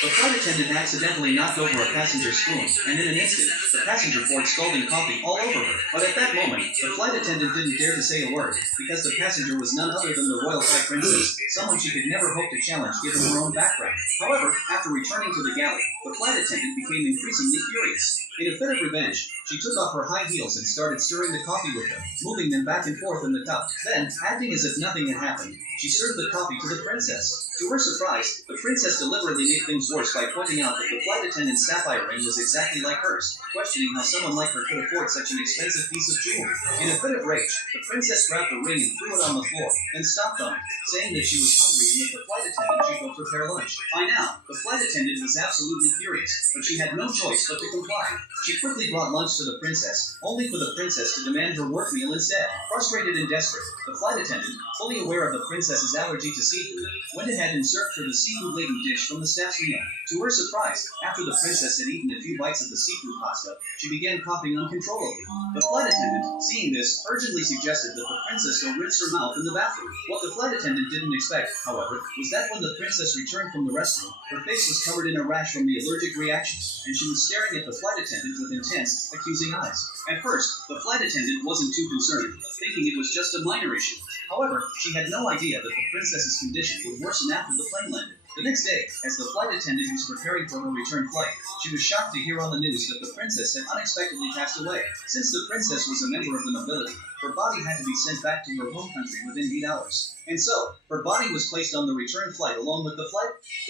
The flight attendant accidentally knocked over a passenger's spoon, and in an instant, the passenger poured scalding coffee all over her. But at that moment, the flight attendant didn't dare to say a word, because the passenger was none other than the royal Thai princess, someone she could never hope to challenge given her own background. However, after returning to the galley, the flight attendant became increasingly furious. In a fit of revenge, she took off her high heels and started stirring the coffee with them, moving them back and forth in the cup. Then, acting as if nothing had happened, she served the coffee to the princess. To her surprise, the princess deliberately made things worse by pointing out that the flight attendant's sapphire ring was exactly like hers, questioning how someone like her could afford such an expensive piece of jewelry. In a fit of rage, the princess grabbed the ring and threw it on the floor, then stomped on it, saying that she was hungry and that the flight attendant should go prepare lunch. By now, the flight attendant was absolutely furious, but she had no choice but to comply. She quickly brought lunch to the princess, only for the princess to demand her work meal instead. Frustrated and desperate, the flight attendant, fully aware of the princess's allergy to seafood, went ahead and served her the seafood-laden dish from the staff's meal. To her surprise, after the princess had eaten a few bites of the seafood pasta, she began coughing uncontrollably. The flight attendant, seeing this, urgently suggested that the princess go rinse her mouth in the bathroom. What the flight attendant didn't expect, however, was that when the princess returned from the restroom, her face was covered in a rash from the allergic reaction, and she was staring at the flight attendant with intense, accusing eyes. At first, the flight attendant wasn't too concerned, thinking it was just a minor issue. However, she had no idea that the princess's condition would worsen after the plane landed. The next day, as the flight attendant was preparing for her return flight, she was shocked to hear on the news that the princess had unexpectedly passed away. Since the princess was a member of the nobility, her body had to be sent back to her home country within 8 hours. And so, her body was placed on the return flight along with the flight